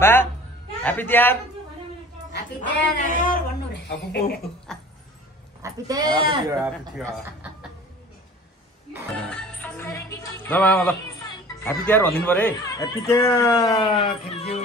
बा happy Tihar happy Tihar भन्नु रे ह्यापी तिहार ल मामा ल ह्यापी तिहार भनिदिनु पर्यो है ह्यापी तिहार थ्याङ्क यू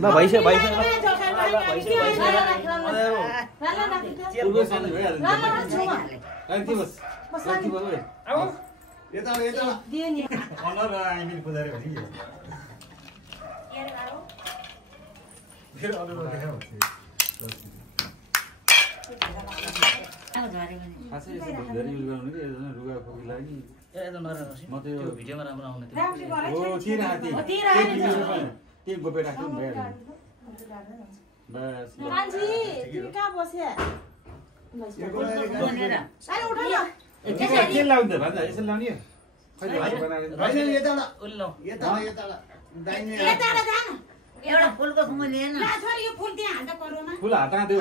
ल भइसक्यो भिडियोमा राम्रो आउने एउटा फुलको थुङ्गो लिएन फुल हातमा देऊ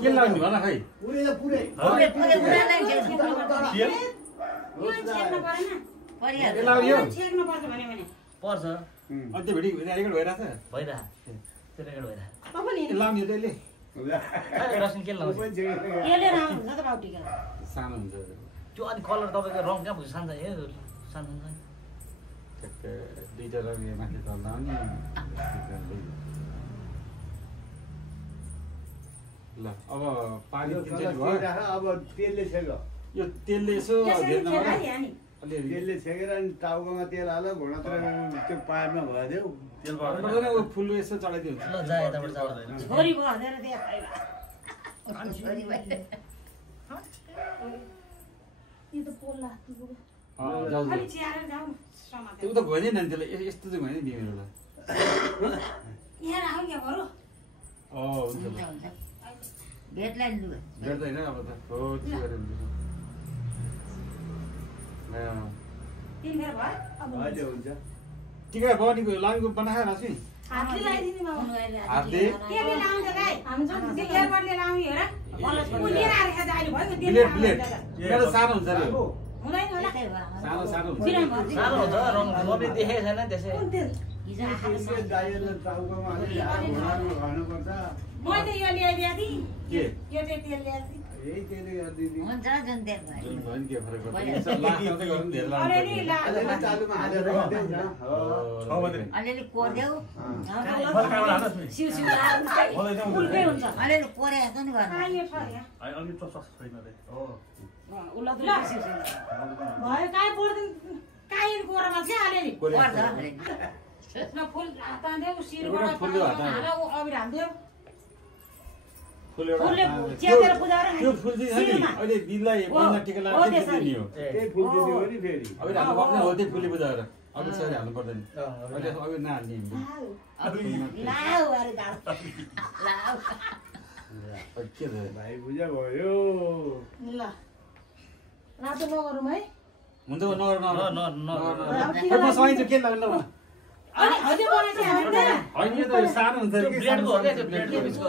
के लाउने भन खै पर्छ अन्त भिडियो रेकर्ड भइरहेछ लाउने तैँले सानो हुन्छ त्यो अनि कलर तपाईँको रङ कहाँ बुझ्छ सानो सानो दुईटा रङ माथि चल्दा नि ल अब पानी अब तेलले सेक्यो यो तेलले यसो तेलले सेकेर अनि टाउकोमा तेल हाल्यो घुँडातिर त्यो पारमा भइदियो फुल यसो चढाइदियो ल जा यताबाट जाऊ छोरी भयो भनेर त्यहाँ छोरी भयो यो त पोल्ला त्यो त भएन नि त्यसलाई यस्तो चाहिँ भएन नि मेरो हुन्छ भेटलाई लु भेट्दैन अब त हो के गरेर हुन्छ टिका बनीको लामीको बनाएर राख्छु हातले मेरो सानो हुन्छ नि सानो सानो हुन्छ रङ मैले देखेको छैन त्यसै मैले यो ल्याइदिए थिएँ के यो चाहिँ तेल ल्याएको थिएँ यही तेलले गरिदिनु हुन्छ जुन तेल भयो जुन भयो नि के फरक पर्छ लाख्दै गरौँ धेरै अलिअलि चालुमा हालेर गरिदेऊ न अलिअलि कोर्देऊ फुलकै हुन्छ अलिअलि कोरे जस्तो नि गर्नु भयो काहीँ पर्दैन काहीँ कोरामा चाहिँ अलिअलि पर्छ न फुल तान्देऊ शिरबाट अबिर हाल्थ्यो फुलले च्यातेर पुजाएर त्यो फुल चाहिँ अहिले दिदीलाई बन्दा टिका लगाएर दिने हो त्यही फुल दिनु हो नि फेरि अब हाल्नु पर्दैन हो त्यही फुली बुझाएर अब त्यसरी हाल्नु पर्दैन अहिले अब नहाल्ने लाउ अरे दाल लाउ के भयो भाइ पूजा भयो ल रातो नगरौँ है हुन्छ नगर म सहिन्छ के लाग्नु न अनि हजुर बनाइ चाहिँ होइन यो त सानो हुन्छ त्यो ब्लेडको हो क्या त्यो ब्लेडको बिचको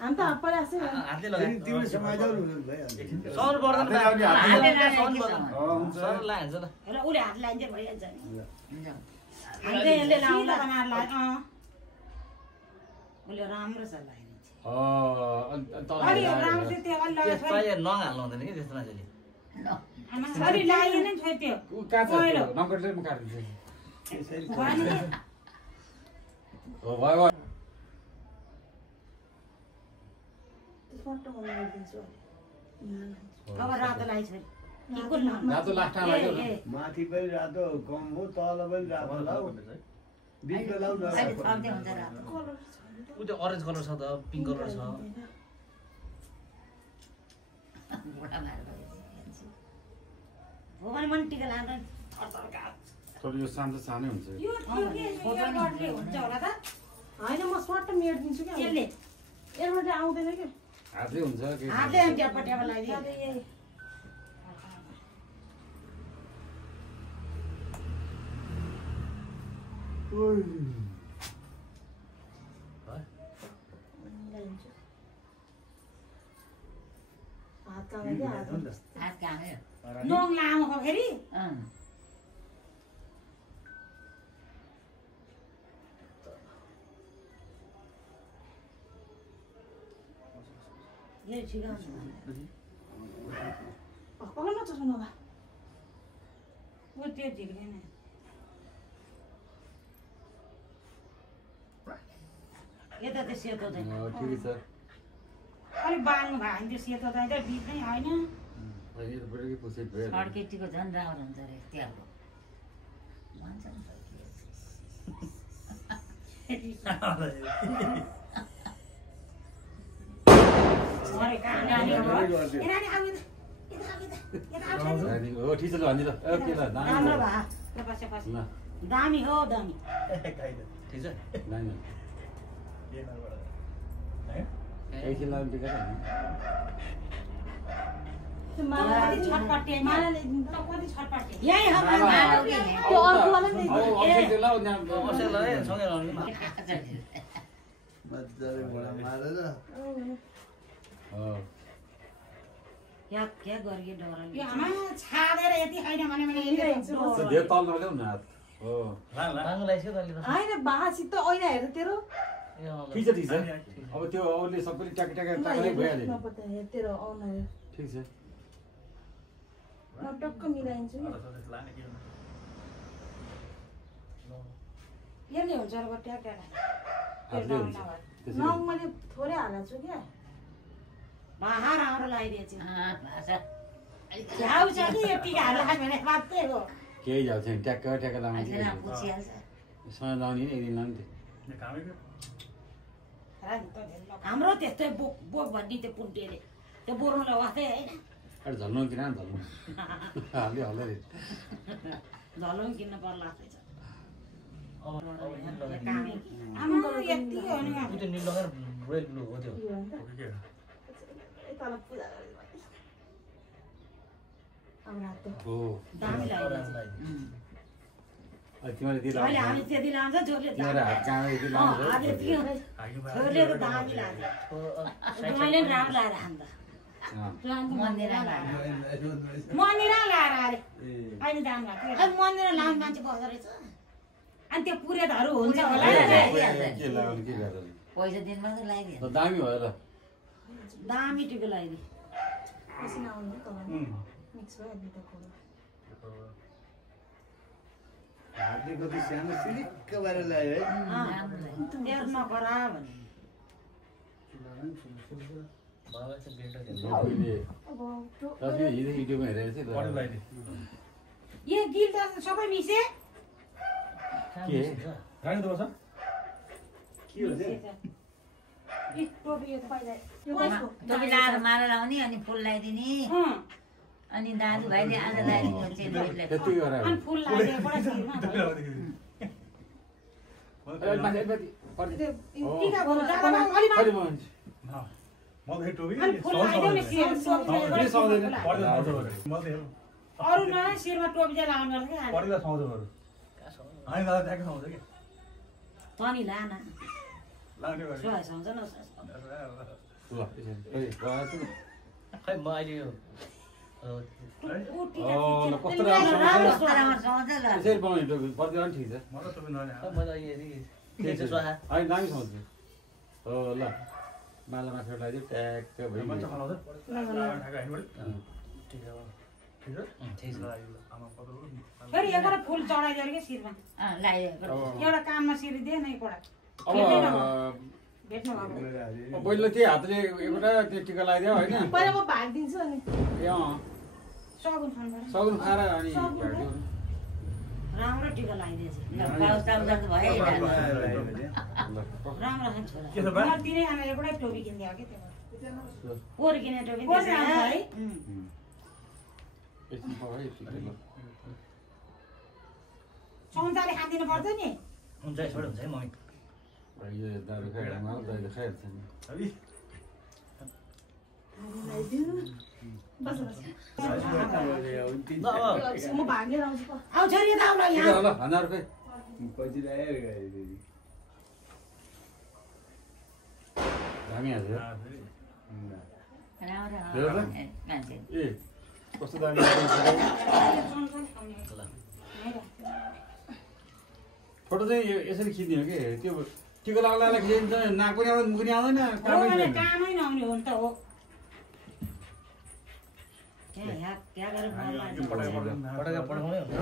हामी त हप्पै आछे हातले लगाए तिम्रो समाजहरू भइहाल्छ सर पर्दैन हातले लगाए सर पर्दैन सर लान्छ ल र उले हात लाइन्छ भइहाल्छ नि हुन्छ हामी चाहिँ यसले लाउँला बनाएर लाग उले राम्रो छ लाइने अलि राम्रो चाहिँ त्यो अलि त्यस पाए नहाल्नु हुँदैन कि त्यस्तो मान्छेले अलि लागिएन नि छोइ त्यो काट्छ नम्बर चाहिँ म काट्दिन्छु हो भयो अब रातो लाइ छोइ रातो लास्टमा लाग्यो माथि पनि रातो कम हो तल पनि रातो लाउ बिचको लाउ न अहिले छर्दै हुन्छ रातो कलर उ त्यो अरेन्ज कलर छ त पिङ्क कलर छ बुढा मारेर हो भने मन टिका लान्छ तर यो सानो सानै हुन्छ यो के एयरबडले हुन्छ होला त हैन म सर्ट मेड दिन्छु के यसले एयरबड आउँदैन के हातले हुन्छ के हातले अनि ट्यापट्याप लगाइदियो कामै के हात हात कामे नोङ लामो हो फेरि ये छिगाउँछ पक्का न चस्मा नला ऊ त्यो झिक्दैन यता त्यो सेतो चाहिँ ठिकै छ अलिक बाल्नु भयो भने त्यो सेतो चाहिँ त बिग्नै होइन यतापट्टि पुसेट भयो छड्केटीको झन् राम्रो हुन्छ अरे त्यहाँको भन्छ नि अरे कहाँ नानी हो ए नानी आऊ यता आऊ हो ठिक छ ल हान्दी ल ओके ल राम्रो भयो त्यो पछि पछि ल दामी हो दामी ठिक छ नानी एकछिन लाग्नु टिका त्यो मालाले छटपटे मालाले कति छटपटे यही हो त्यो अर्कोवाला नि मजाले घोडा मारेर क्या क्या गरियो डर यो आमा छाडेर यति होइन भने मैले धेरै तल नल्याउ न हात हो होइन बासी त ऐना हेर तेरो ठिक छ अब त्यो अरूले सबैले ट्याक ट्याक ट्याकले भइहाल्यो नपत्ता हेर तेरो औना हेर ठिक छ म टक्क मिलाइन्छु नि यसले हुन्छ अब ट्याक हातले हुन्छ नङ मैले थोरै हालेको छु क्या भाहा राम्रो लगाइदिएछु भाषा झ्याउ छ कि यो टिका हाल्यो भने मात्रै हो केही जाउ छैन ट्याक्क ट्याक्क लाउने पुछिहाल्छ सँग लाउने नि एकदिन लाउने हाम्रो त्यस्तै बोक बोक भन्ने त्यो पुन्टेले त्यो बोर्नुलाई वास्तै होइन अरे झल्नु किन झल्नु हाल्यो हल्दै झलो किन्न पर्ला जस्तै छ आमा यति हो नि तल पूजा गरेर अब रात हो दामी लाग्यो तिमीले दिला अहिले हामी त्यति लान्छ जोरले तिमीले हात कहाँ यति लाउँछ आजले थियो जोरले त दामी लाग्यो मैले पनि राम्रो लगाएर हान्दा मन्दिरा लाएर अरे अहिले दाम लाग्यो अहिले मन्दिर लाउने मान्छे बस्दो रहेछ अनि त्यो पुरेतहरू हुन्छ होला के लगाउने के गर्छ पैसा दिनमा त लगाइदियो दामी भयो ल दामी टिको लगाइदिए पसिना आउनु तल मिक्स भयो दुईटा खोलो हातले कति सानो सिलिक्क भएर ल्यायो है तेरो नकरा भने अहिले तस्बिर हिजो युट्युबमा हेरेको थिएँ यो गिल त सबै मिसे के टोपी यो त पहिला टोपी लाएर माला लाउने अनि फुल लगाइदिने अनि दाजुभाइले आज लगाइदिनु त्यति गरेर अनि फुल लाग्यो बडा सिरमा टिका गर्नु जाँदा अलि अलि मान्छे अनि फुल लगाइदेऊ नि अरू न शिरमा टोपी चाहिँ लगाउनु पर्छ क्या तनी लाना सुहाइसँग न ल खै म अहिले यो कस्तो राम्रो यसरी बनाउने टोपी पर्दैन ठिक छ होइन दामी समाउँछ हो ल माला माथि लगाइदियो ट्याक्क भयो फेरि एउटा फुल चढाइदियो अरे क्या शिरमा एउटा कानमा सिरी दिए न एकवटा अब भेट्नु भएको पहिला त्यही हातले एउटा त्यो टिका लगाइदियो होइन पहिला म भाग दिन्छु अनि ए सगुन खानु सगुन खाएर अनि भेट्यो राम्रो टिका लगाइदिएछ राम्रो खान्छ दिने आमा एउटै टोपी किनिदियो कि त्यो पोर किने टोपी है सौन्ताले खाँदिनु पर्छ नि हुन्छ छोड हुन्छ है मम्मी यो दारु खाएर दाइले खाइहाल्छ नि बस बस ल म भाग लिएर आउँछु प आउ छोरी यता आउन यहाँ ल हजार रुपियाँ पछि ल्याएर गयो फेरि दामी हाल्छ मान्छे ए कस्तो दामी फोटो चाहिँ यसरी खिच्दियो कि त्यो टिको लाग्ला खिचिन्छ नाक पनि आउँदैन मुख पनि आउँदैन कामै छैन कामै नहुने हो नि त हो पड्का पड्काउनै हुन्छ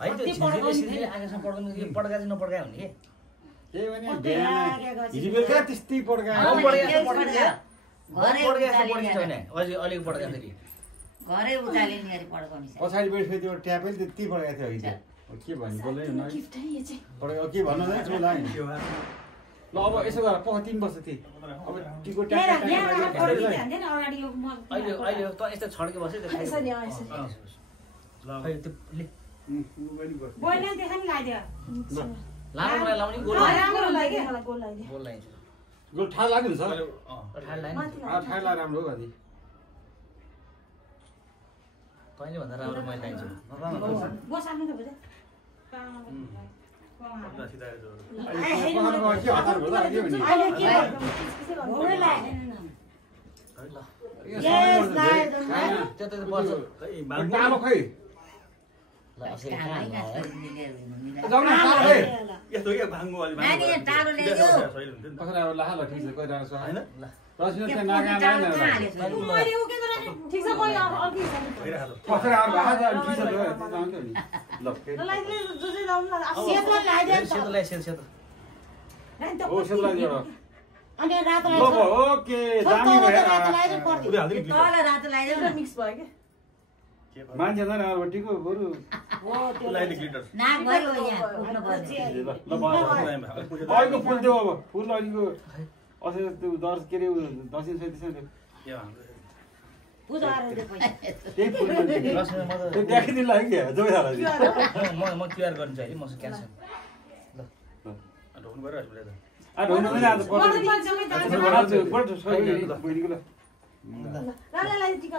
है त्यो छिरिले आँखासँग पड्काउनु कि पड्का चाहिँ नपड्कायो भने के त्यही भने बिहान हिजो बेलुका त्यस्तै पड्कायो अलिक पड्का फेरि घरै उचाले नि गरी पड्काउने छ पछाडि बैठ फेरि त्यो ट्यापैले त्यति पड्काएको थियो हिजो के भन्नु बोल्दै पड्कायो के भन्नु हुँदैन ल अब यसो गर पख 3 वर्ष थिए अब टिको ट्याप अहिले त यस्तो छड्के बस्यो त्यो लामो लाउने गोल लाइन्छ गोल ठाड लाग्यो नि सर ठाड लाइन ठाड ला राम्रो हो भने तैँले भन्दा राम्रो मैले लाइन्छु के हतार होला के भने त्यो त पर्छ टालो खै नानी टाढो ल्याइदियो कसरी अब लाहा ल ठिक छ कोही राम्रो छ हैन ल रसिन चाहिँ नागा लाइन ठिक छ कोही अर्को कसरी आउनु भएको छ ठिक छ ल सेतो ल्याइ सेतो ओ सेतो लाइदियो अनि रातो ल ओके दामी भयो तल रातो लगाइदेऊ न मिक्स भयो के मान्छे जान अब टिको बरु नाक भयो यहाँ उठ्नु पर्छ अहिलेको फुल देऊ अब फुल अहिलेको असै त्यो दस के अरे दसैँ सैतिस पूजा गरेर दे पैसा त्यही फुल त्यो देखाइदिनु लाग्यो क्या जबै थाहा म क्युआर गर्नु चाहिँ मसँग क्यास ल ढोक्नु गएर ढोग्नु पनि आज पर्छ पर्छ बढ्छ बहिनीको ल ल ल टिका